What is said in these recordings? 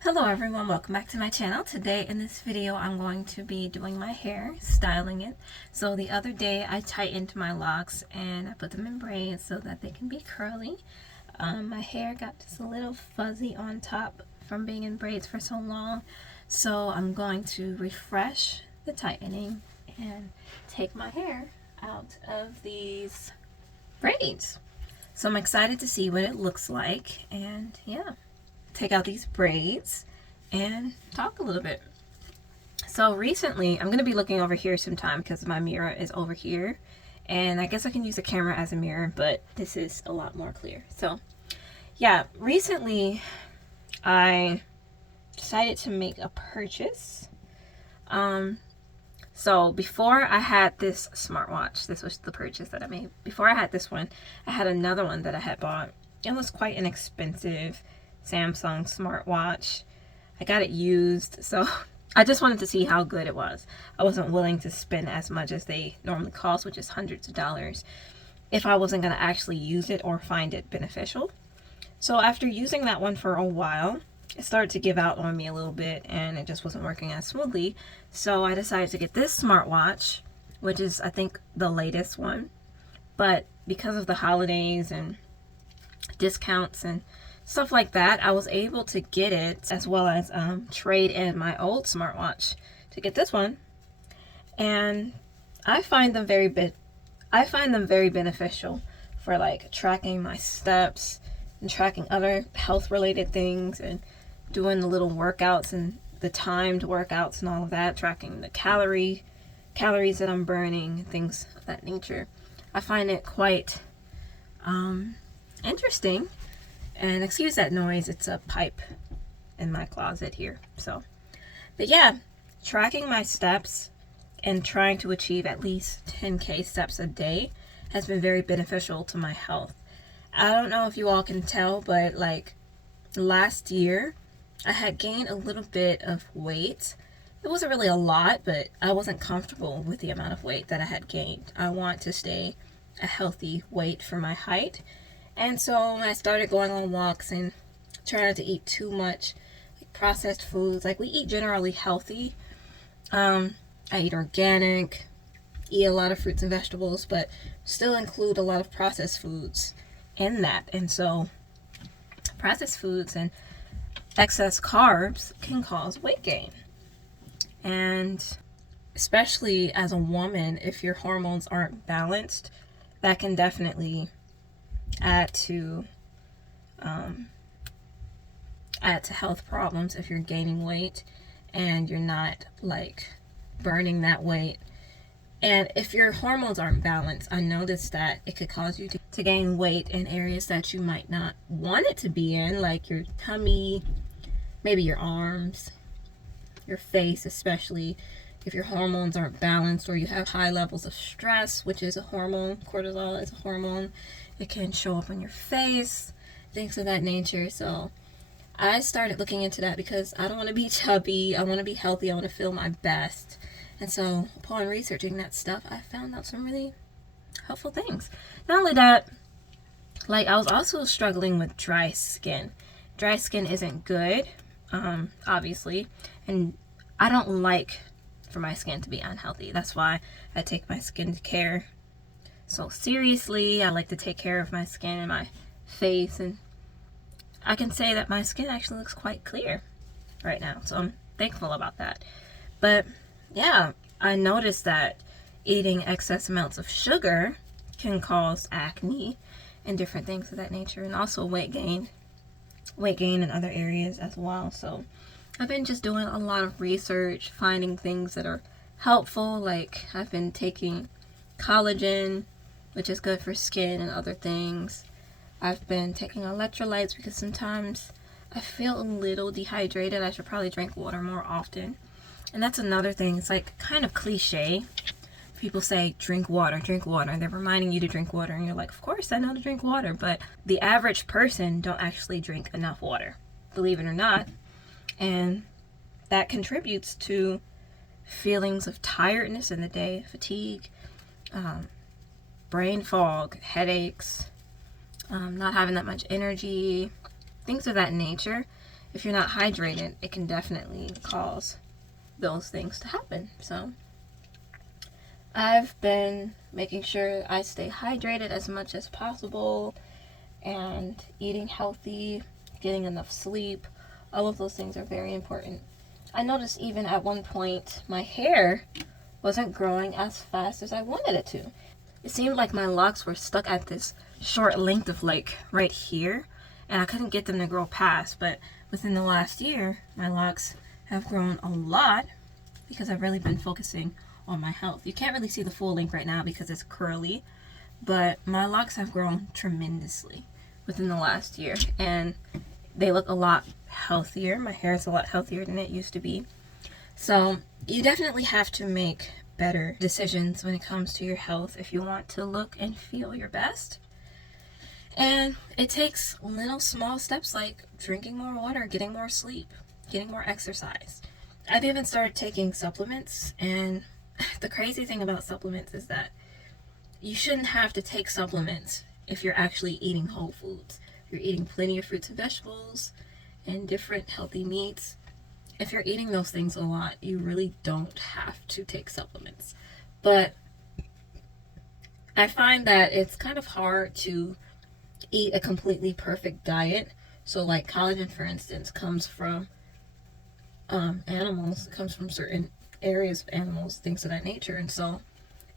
Hello everyone, welcome back to my channel. Today in this video I'm going to be doing my hair, styling it. So the other day I tightened my locks and I put them in braids so that they can be curly. My hair got just a little fuzzy on top from being in braids for so long. So I'm going to refresh the tightening and take my hair out of these braids. So I'm excited to see what it looks like, and yeah, take out these braids and talk a little bit. So recently, I'm going to be looking over here sometime because my mirror is over here, and I guess I can use the camera as a mirror, but this is a lot more clear. So yeah, recently I decided to make a purchase. So before I had this smartwatch, this was the purchase that I made. Before I had this one, I had another one that I had bought. It was quite an expensive Samsung smartwatch. I got it used, so I just wanted to see how good it was. I wasn't willing to spend as much as they normally cost, which is hundreds of dollars, if I wasn't going to actually use it or find it beneficial. So after using that one for a while, it started to give out on me a little bit and it just wasn't working as smoothly. So I decided to get this smartwatch, which is I think the latest one. But because of the holidays and discounts and stuff like that, I was able to get it, as well as trade in my old smartwatch to get this one. And I find them very beneficial for like tracking my steps and tracking other health related things and doing the little workouts and the timed workouts and all of that, tracking the calories that I'm burning, things of that nature. I find it quite interesting. And excuse that noise, it's a pipe in my closet here. So, but yeah, tracking my steps and trying to achieve at least 10K steps a day has been very beneficial to my health. I don't know if you all can tell, but like last year, I had gained a little bit of weight. It wasn't really a lot, but I wasn't comfortable with the amount of weight that I had gained. I want to stay a healthy weight for my height. And so I started going on walks and trying not to eat too much like processed foods. Like we eat generally healthy. I eat organic, eat a lot of fruits and vegetables, but still include a lot of processed foods in that. And so processed foods and excess carbs can cause weight gain. And especially as a woman, if your hormones aren't balanced, that can definitely add to health problems if you're gaining weight and you're not like burning that weight. And if your hormones aren't balanced, I noticed that it could cause you to gain weight in areas that you might not want it to be in, like your tummy, maybe your arms, your face, especially if your hormones aren't balanced or you have high levels of stress, which is a hormone. Cortisol is a hormone. It can show up on your face, things of that nature. So I started looking into that because I don't want to be chubby. I want to be healthy. I want to feel my best. And so upon researching that stuff, I found out some really helpful things. Not only that, like I was also struggling with dry skin. Dry skin isn't good, obviously. And I don't like for my skin to be unhealthy. That's why I take my skin care so seriously. I like to take care of my skin and my face, and I can say that my skin actually looks quite clear right now, so I'm thankful about that. But yeah, I noticed that eating excess amounts of sugar can cause acne and different things of that nature, and also weight gain in other areas as well. So I've been just doing a lot of research, finding things that are helpful. Like I've been taking collagen, which is good for skin and other things. I've been taking electrolytes because sometimes I feel a little dehydrated. I should probably drink water more often. And that's another thing. It's like kind of cliche. People say drink water, and they're reminding you to drink water, and you're like, of course I know to drink water, but the average person don't actually drink enough water, believe it or not. And that contributes to feelings of tiredness in the day, fatigue, brain fog, headaches, not having that much energy, things of that nature. if you're not hydrated, it can definitely cause those things to happen. So I've been making sure I stay hydrated as much as possible and eating healthy, getting enough sleep. All of those things are very important. I noticed even at one point my hair wasn't growing as fast as I wanted it to. It seemed like my locks were stuck at this short length of like right here, and I couldn't get them to grow past. But within the last year, my locks have grown a lot because I've really been focusing on my health. You can't really see the full length right now because it's curly, but my locks have grown tremendously within the last year, and they look a lot healthier. My hair is a lot healthier than it used to be. So you definitely have to make better decisions when it comes to your health if you want to look and feel your best. And it takes little small steps like drinking more water, getting more sleep, getting more exercise. I've even started taking supplements, and the crazy thing about supplements is that you shouldn't have to take supplements if you're actually eating whole foods. You're eating plenty of fruits and vegetables and different healthy meats. If you're eating those things a lot, you really don't have to take supplements. But I find that it's kind of hard to eat a completely perfect diet. So like collagen, for instance, comes from animals. It comes from certain areas of animals, things of that nature. And so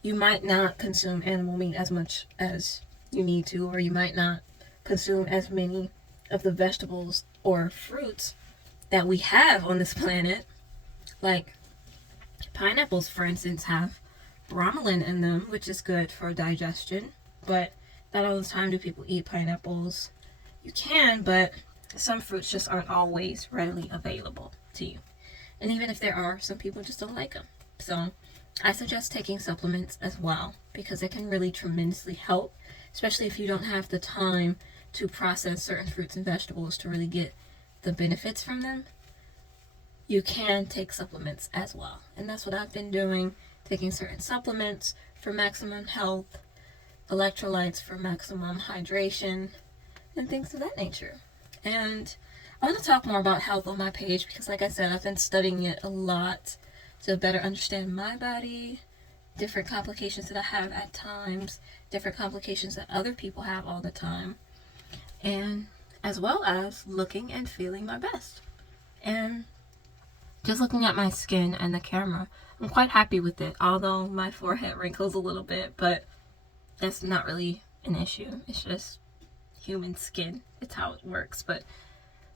you might not consume animal meat as much as you need to, or you might not consume as many of the vegetables or fruits that we have on this planet. Like pineapples, for instance, have bromelain in them, which is good for digestion, but not all the time do people eat pineapples. You can, but some fruits just aren't always readily available to you. And even if there are, some people just don't like them. So I suggest taking supplements as well, because it can really tremendously help, especially if you don't have the time to process certain fruits and vegetables to really get the benefits from them. You can take supplements as well. And that's what I've been doing, taking certain supplements for maximum health, electrolytes for maximum hydration, and things of that nature. And I want to talk more about health on my page because, like I said, I've been studying it a lot to better understand my body, different complications that I have at times, different complications that other people have all the time, and as well as looking and feeling my best. And just looking at my skin and the camera, I'm quite happy with it, although my forehead wrinkles a little bit, but that's not really an issue. It's just human skin. It's how it works. But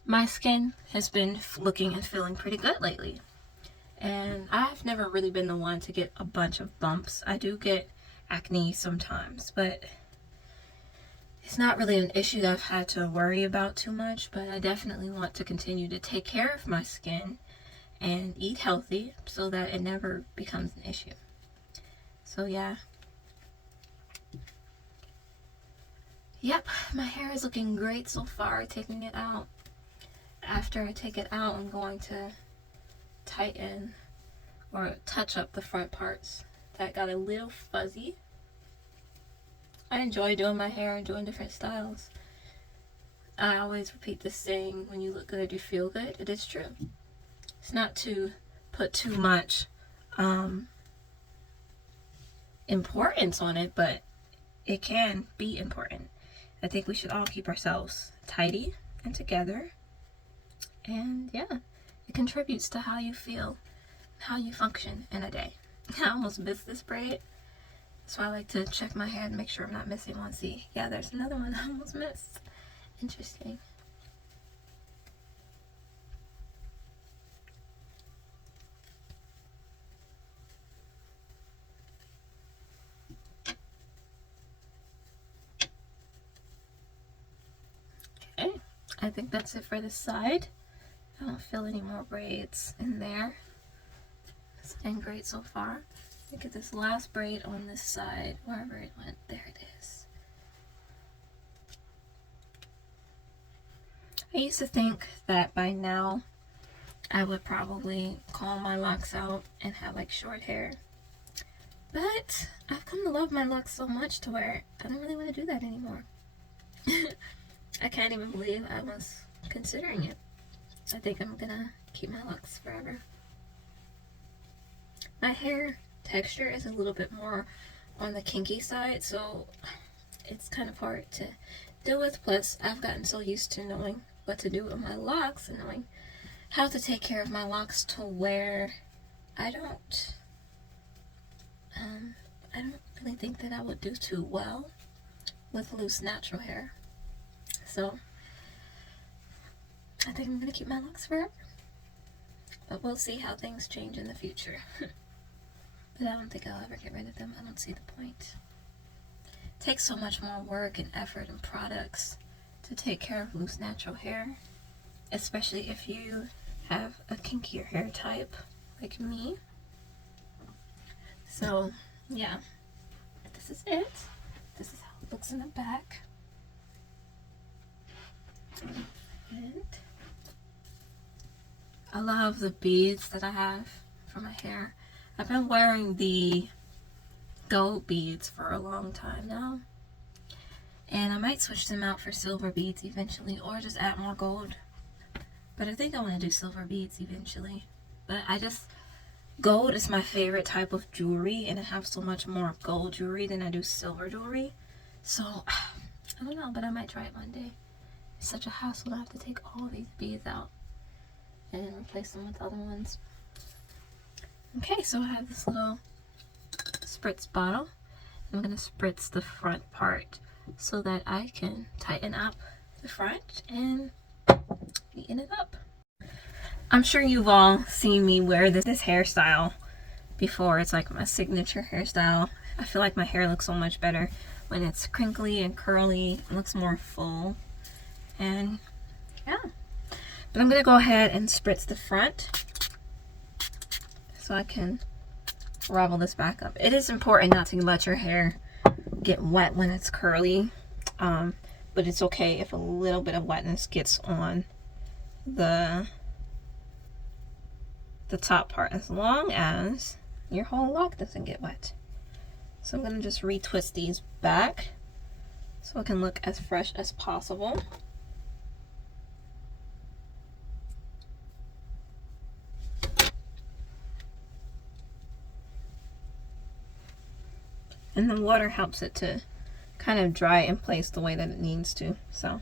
my skin has been looking and feeling pretty good lately. And I've never really been the one to get a bunch of bumps. I do get acne sometimes, but it's not really an issue that I've had to worry about too much. But I definitely want to continue to take care of my skin and eat healthy so that it never becomes an issue. So yeah. Yep, my hair is looking great so far, taking it out. After I take it out, I'm going to tighten or touch up the front parts that got a little fuzzy. I enjoy doing my hair and doing different styles. I always repeat this saying, when you look good, you feel good. It is true. It's not to put too much importance on it, but it can be important. I think we should all keep ourselves tidy and together. And yeah, it contributes to how you feel, how you function in a day. I almost missed this braid. So I like to check my hair to make sure I'm not missing one. See, yeah, there's another one I almost missed. Interesting. Okay, I think that's it for this side. I don't feel any more braids in there. It's been great so far. Look at this last braid on this side, wherever it went. There it is. I used to think that by now I would probably comb my locks out and have like short hair. But I've come to love my locks so much to where I don't really want to do that anymore. I can't even believe I was considering it. I think I'm gonna keep my locks forever. My hair texture is a little bit more on the kinky side, so it's kind of hard to deal with. Plus, I've gotten so used to knowing what to do with my locks and knowing how to take care of my locks to where I don't really think that I would do too well with loose natural hair. So I think I'm gonna keep my locks forever, but we'll see how things change in the future. But I don't think I'll ever get rid of them. I don't see the point. It takes so much more work and effort and products to take care of loose natural hair, especially if you have a kinkier hair type like me. So yeah, this is it. This is how it looks in the back. And I love the beads that I have for my hair. I've been wearing the gold beads for a long time now, and I might switch them out for silver beads eventually, or just add more gold. But I think I want to do silver beads eventually. But gold is my favorite type of jewelry, and I have so much more gold jewelry than I do silver jewelry. So I don't know, but I might try it one day. It's such a hassle to have to take all these beads out and replace them with other ones. Okay, so I have this little spritz bottle. I'm going to spritz the front part so that I can tighten up the front and neaten it up. I'm sure you've all seen me wear this hairstyle before. It's like my signature hairstyle. I feel like my hair looks so much better when it's crinkly and curly. It looks more full. And yeah. But I'm going to go ahead and spritz the front so I can ravel this back up. It is important not to let your hair get wet when it's curly, but it's okay if a little bit of wetness gets on the top part, as long as your whole lock doesn't get wet. So I'm going to just retwist these back so it can look as fresh as possible. And the water helps it to kind of dry in place the way that it needs to. So,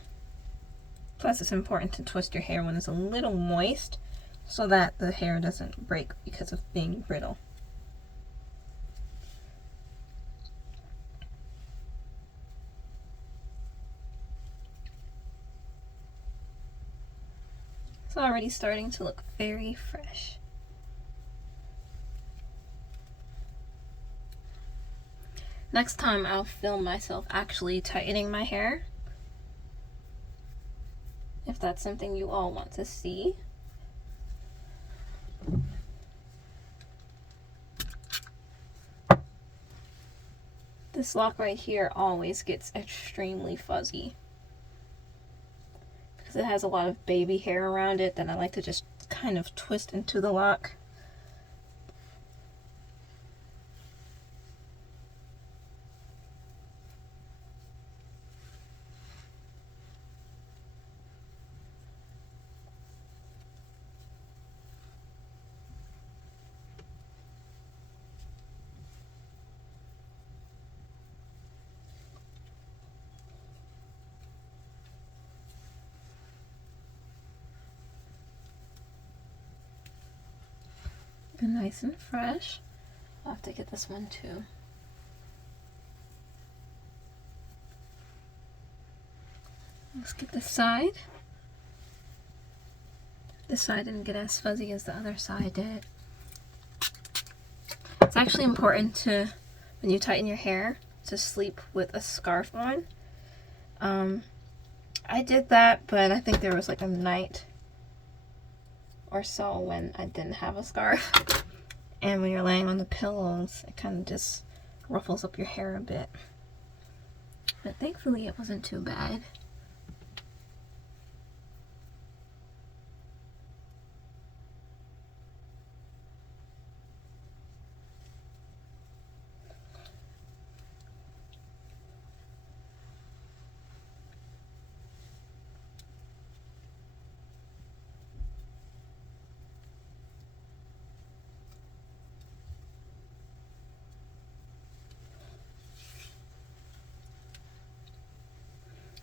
plus it's important to twist your hair when it's a little moist so that the hair doesn't break because of being brittle. It's already starting to look very fresh. Next time I'll film myself actually tightening my hair, if that's something you all want to see. This lock right here always gets extremely fuzzy because it has a lot of baby hair around it that I like to just kind of twist into the lock. Nice and fresh. I'll have to get this one too. Let's get this side. This side didn't get as fuzzy as the other side did. It's actually important to, when you tighten your hair, to sleep with a scarf on. I did that, but I think there was like a night or so when I didn't have a scarf. And when you're laying on the pillows, it kind of just ruffles up your hair a bit. But thankfully it wasn't too bad.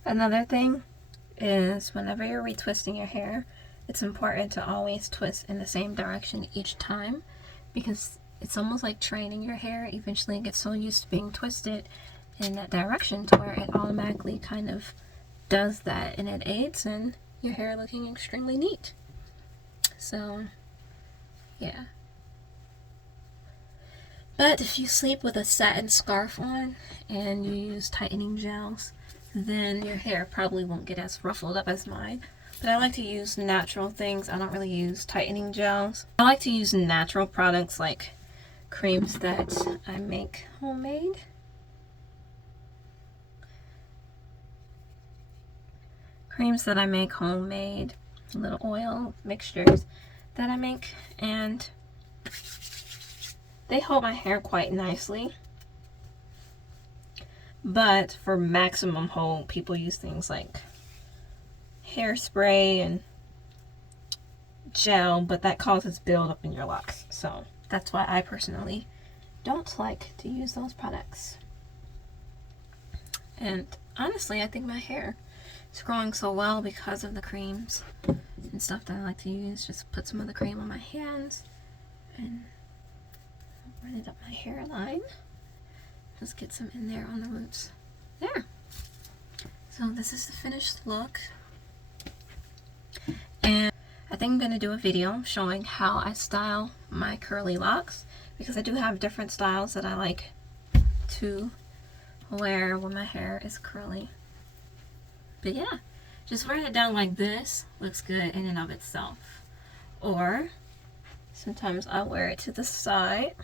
Another thing is whenever you're retwisting your hair, it's important to always twist in the same direction each time, because it's almost like training your hair. Eventually it gets so used to being twisted in that direction to where it automatically kind of does that, and it aids in your hair looking extremely neat. So yeah. But if you sleep with a satin scarf on and you use tightening gels, then your hair probably won't get as ruffled up as mine. But I like to use natural things. I don't really use tightening gels. I like to use natural products like creams that I make homemade. Creams that I make homemade, little oil mixtures that I make, and they hold my hair quite nicely. But for maximum hold, people use things like hairspray and gel, but that causes buildup in your locks. So that's why I personally don't like to use those products. And honestly, I think my hair is growing so well because of the creams and stuff that I like to use. Just put some of the cream on my hands and run it up my hairline. Just get some in there on the roots. There. So this is the finished look. And I think I'm going to do a video showing how I style my curly locks, because I do have different styles that I like to wear when my hair is curly. But yeah, just wearing it down like this looks good in and of itself. Or sometimes I'll wear it to the side,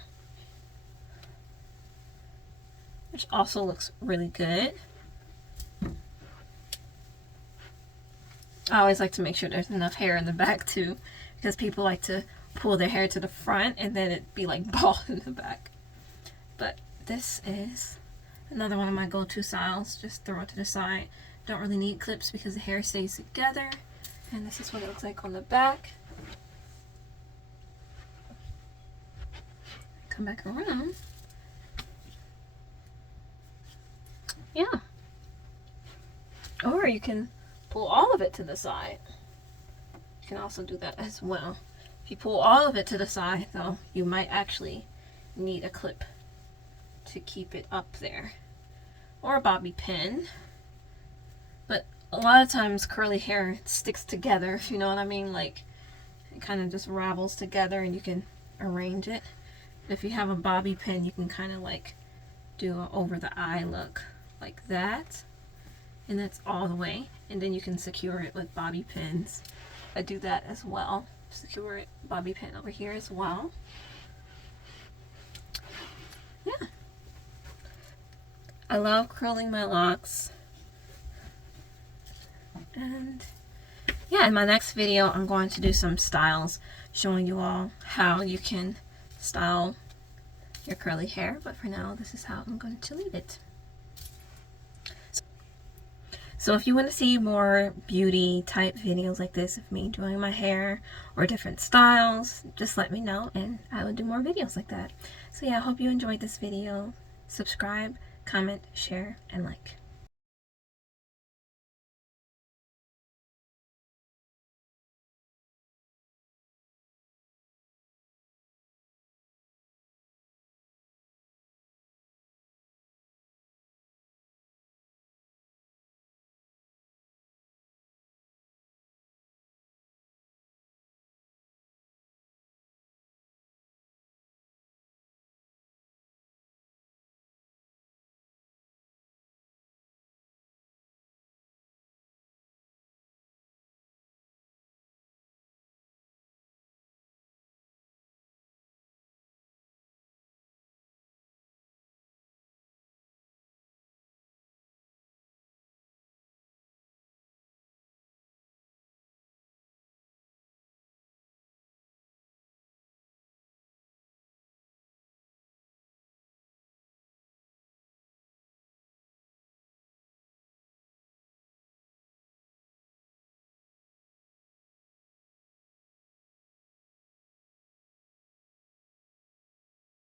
which also looks really good. I always like to make sure there's enough hair in the back too, because people like to pull their hair to the front and then it'd be like bald in the back. But this is another one of my go-to styles. Just throw it to the side. Don't really need clips because the hair stays together. And this is what it looks like on the back. Come back around. Yeah. Or you can pull all of it to the side. You can also do that as well. If you pull all of it to the side, though, you might actually need a clip to keep it up there. Or a bobby pin. But a lot of times curly hair sticks together, if you know what I mean. Like, it kind of just ravels together and you can arrange it. If you have a bobby pin, you can kind of like do an over the eye look like that. And that's all the way. And then you can secure it with bobby pins. I do that as well. Secure it, bobby pin over here as well. Yeah. I love curling my locks. And yeah, in my next video, I'm going to do some styles showing you all how you can style your curly hair. But for now, this is how I'm going to leave it. So if you want to see more beauty type videos like this of me doing my hair or different styles, just let me know and I will do more videos like that. So yeah, I hope you enjoyed this video. Subscribe, comment, share, and like.